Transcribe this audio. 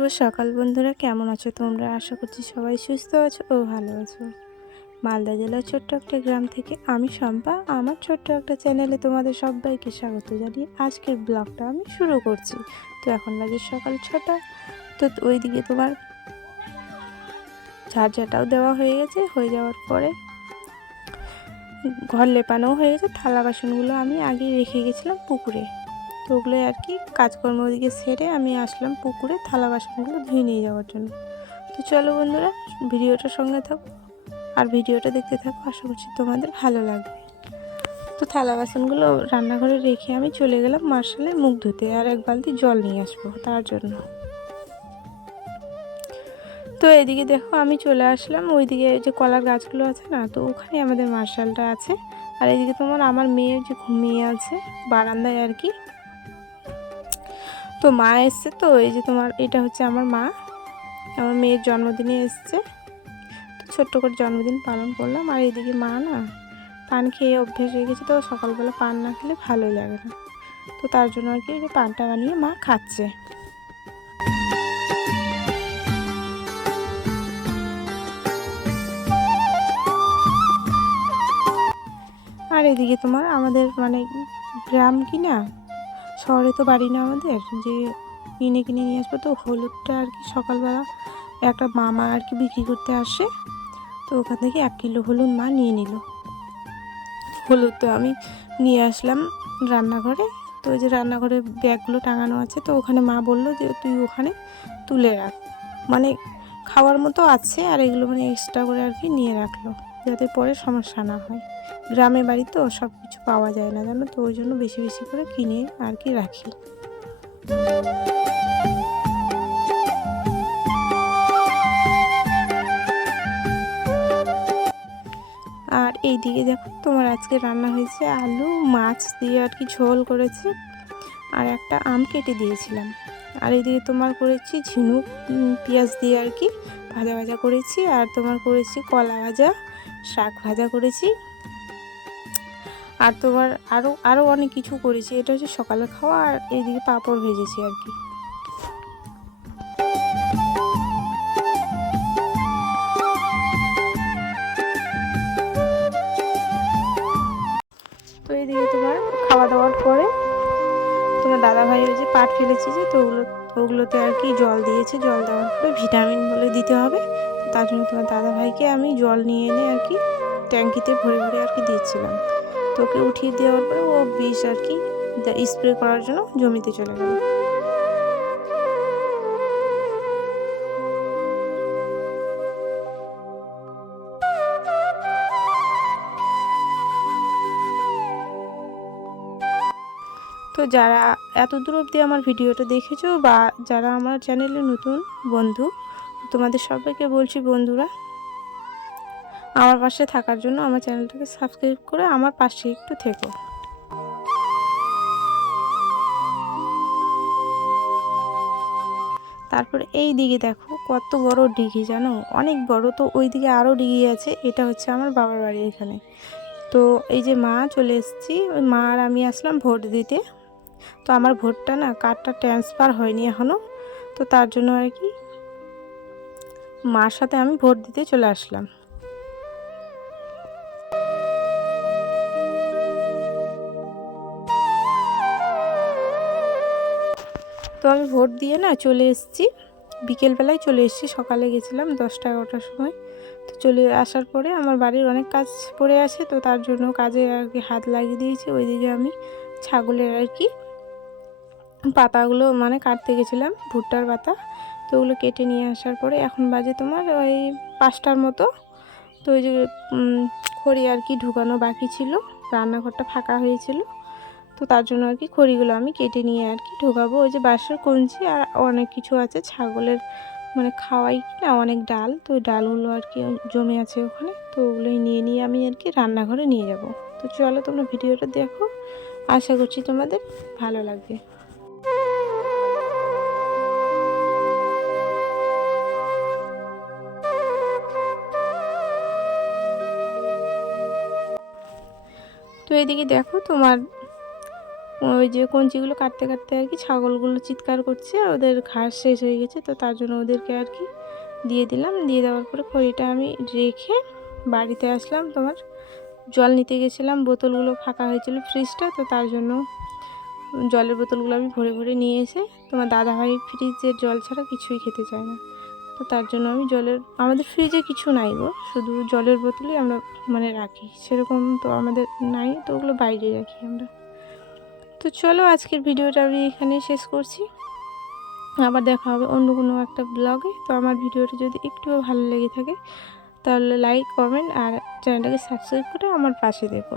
শুভ সকাল বন্ধুরা, কেমন আছো তোমরা? আশা করছি সবাই সুস্থ আছো ও ভালো আছো। মালদা জেলার ছোট্ট একটা গ্রাম থেকে আমি শম্পা আমার ছোট্ট একটা চ্যানেলে তোমাদের সবাইকে স্বাগত জানিয়ে আজকের ব্লগটা আমি শুরু করছি। তো এখন বাজে সকাল 6টা। তো ওইদিকে তোমার ঝাড়ঝাটাও দেওয়া হয়ে গেছে, হয়ে যাওয়ার পরে ঘর লেপানোও হয়ে গেছে। থালা বাসনগুলো আমি আগেই রেখে গেছিলাম পুকুরে, তো ওগুলো আর কি কাজকর্ম ওদিকে সেরে আমি আসলাম পুকুরে থালা বাসনগুলো ধুয়ে নিয়ে যাওয়ার জন্য। তো চলো বন্ধুরা, ভিডিওটার সঙ্গে থাকো আর ভিডিওটা দেখতে থাকো, আশা করছি তোমাদের ভালো লাগবে। তো থালা বাসনগুলো রান্নাঘরে রেখে আমি চলে গেলাম মার্শালে মুখ ধুতে, আর এক বালতি জল নিয়ে আসবো তার জন্য। তো এদিকে দেখো আমি চলে আসলাম, ওইদিকে যে কলার গাছগুলো আছে না, তো ওখানে আমাদের মার্শালটা আছে। আর এদিকে তোমার আমার মেয়ে যে ঘুমিয়ে আছে বারান্দায় আর কি। তো মা এসছে, তো এই যে তোমার এটা হচ্ছে আমার মা, আমার মেয়ের জন্মদিনে এসছে, তো ছোট্ট করে জন্মদিন পালন করলাম। আর এদিকে মা না পান খেয়ে অভ্যেস হয়ে গেছে, তো সকালবেলা পান না খেলে ভালোই লাগে না, তো তার জন্য আর কি পানটা বানিয়ে মা খাচ্ছে। আর এদিকে তোমার আমাদের মানে গ্রাম কি না, শহরে তো বাড়ি না আমাদের যে কিনে কিনে নিয়ে আসবো। তো হলুদটা আর কি সকালবেলা একটা মামা আর কি বিক্রি করতে আসে, তো ওখান থেকে 1 কিলো হলুদ মা নিয়ে নিল। হলুদ তো আমি নিয়ে আসলাম রান্নাঘরে। তো ওই যে রান্নাঘরে ব্যাগগুলো টাঙানো আছে, তো ওখানে মা বলল যে তুই ওখানে তুলে রাখ, মানে খাওয়ার মতো আছে, আর এগুলো মানে এক্সট্রা করে আর কি নিয়ে রাখলো, যাতে পরে সমস্যা না হয়। গ্রামে বাড়ি তো সব কিছু পাওয়া যায় না জানো, তো ওই জন্য বেশি বেশি করে কিনে আর কি রাখি। আর এই দিকে দেখো তোমার আজকে রান্না হয়েছে আলু মাছ দিয়ে আর কি ঝোল করেছি, আর একটা আম কেটে দিয়েছিলাম। আর এইদিকে তোমার করেছি ঝিনুক পেঁয়াজ দিয়ে আর কি ভাজা ভাজা করেছি, আর তোমার করেছি কলা ভাজা, শাক ভাজা করেছি, আর তোমার আরও অনেক কিছু করেছি। এটা হচ্ছে সকালে খাওয়া, আর এইদিকে পাঁপড় ভেজেছি আর কি। তো এইদিকে তোমার খাওয়া দাওয়ার পরে তোমার দাদাভাই ওই যে পাট ফেলেছি যে, তো ওগুলোতে আর কি জল দিয়েছে, জল দেওয়ার পরে ভিটামিন বলে দিতে হবে, তো তার জন্য তোমার দাদাভাইকে আমি জল নিয়ে এনে আর কি ট্যাঙ্কিতে ভরে ভরে আর কি দিচ্ছিলাম। তো ওকে উঠিয়ে দেওয়ার পরে ও বিষ আর কি স্প্রে করার জন্য জমিতে চলে গেল। তো যারা এত দূর অবধি আমার ভিডিওটা দেখেছো বা যারা আমার চ্যানেলে নতুন বন্ধু, তোমাদের সবাইকে বলছি বন্ধুরা, আমার পাশে থাকার জন্য আমার চ্যানেলটাকে সাবস্ক্রাইব করে আমার পাশে একটু থেকো। তারপর এই দিকে দেখো কত বড় ডিঘি জানো, অনেক বড়। তো ওই দিকে আরও ডিঘি আছে, এটা হচ্ছে আমার বাবার বাড়ি এখানে। তো এই যে মা চলে এসেছি, ওই মা আর আমি আসলাম ভোট দিতে। তো আমার ভোটটা না কার্ডটা ট্রান্সফার হয়নি এখনও, তো তার জন্য আর কি মার সাথে আমি ভোট দিতে চলে আসলাম। তো আমি ভোট দিয়ে না চলে এসেছি, বিকেলবেলায় চলে এসেছি, সকালে গেছিলাম 10টা-11টার সময়। তো চলে আসার পরে আমার বাড়ির অনেক কাজ পড়ে আছে, তো তার জন্য কাজে আর কি হাত লাগিয়ে দিয়েছি। ওইদিকে আমি ছাগলের আর কি পাতাগুলো মানে কাটতে গেছিলাম, ভুট্টার পাতা, তো ওগুলো কেটে নিয়ে আসার পরে এখন বাজে তোমার ওই 5টার মতো। তো ওই যে খড়ি আর কি ঢুকানো বাকি ছিল, রান্নাঘরটা ফাঁকা হয়েছিল, তো তার জন্য আর কি খড়িগুলো আমি কেটে নিয়ে আর কি ঢোকাবো। ওই যে বাঁশের কঞ্চি আর অনেক কিছু আছে ছাগলের, মানে খাওয়াই না অনেক ডাল, তো ওই ডালগুলো আর কি জমে আছে ওখানে, তো ওগুলোই নিয়ে নিয়ে আমি আর কি রান্নাঘরে নিয়ে যাব। তো চলো তোমরা ভিডিওটা দেখো, আশা করছি তোমাদের ভালো লাগবে। তো এদিকে দেখো তোমার ওই যে কঞ্চিগুলো কাটতে কাটতে আর কি ছাগলগুলো চিৎকার করছে, ওদের ঘাস শেষ হয়ে গেছে, তো তার জন্য ওদেরকে আর কি দিয়ে দিলাম। দিয়ে দেওয়ার পরে খড়িটা আমি রেখে বাড়িতে আসলাম। তোমার জল নিতে গেছিলাম, বোতলগুলো ফাঁকা হয়েছিল ফ্রিজটা, তো তার জন্য জলের বোতলগুলো আমি ভরে ভরে নিয়ে এসে, তোমার দাদাভাই ফ্রিজের জল ছাড়া কিছুই খেতে চায় না, তো তার জন্য আমি আমাদের ফ্রিজে কিছু নাই গো, শুধু জলের বোতলই আমরা মানে রাখি, সেরকম তো আমাদের নাই, তো ওগুলো বাইরে রাখি আমরা। তো চলো আজকের ভিডিওটা আমি এখানে শেষ করছি, আবার দেখা হবে অন্য কোনো একটা ব্লগে। তো আমার ভিডিওটা যদি একটুও ভালো লেগে থাকে তাহলে লাইক, কমেন্ট আর চ্যানেলটাকে সাবস্ক্রাইব করে আমার পাশে দেখো।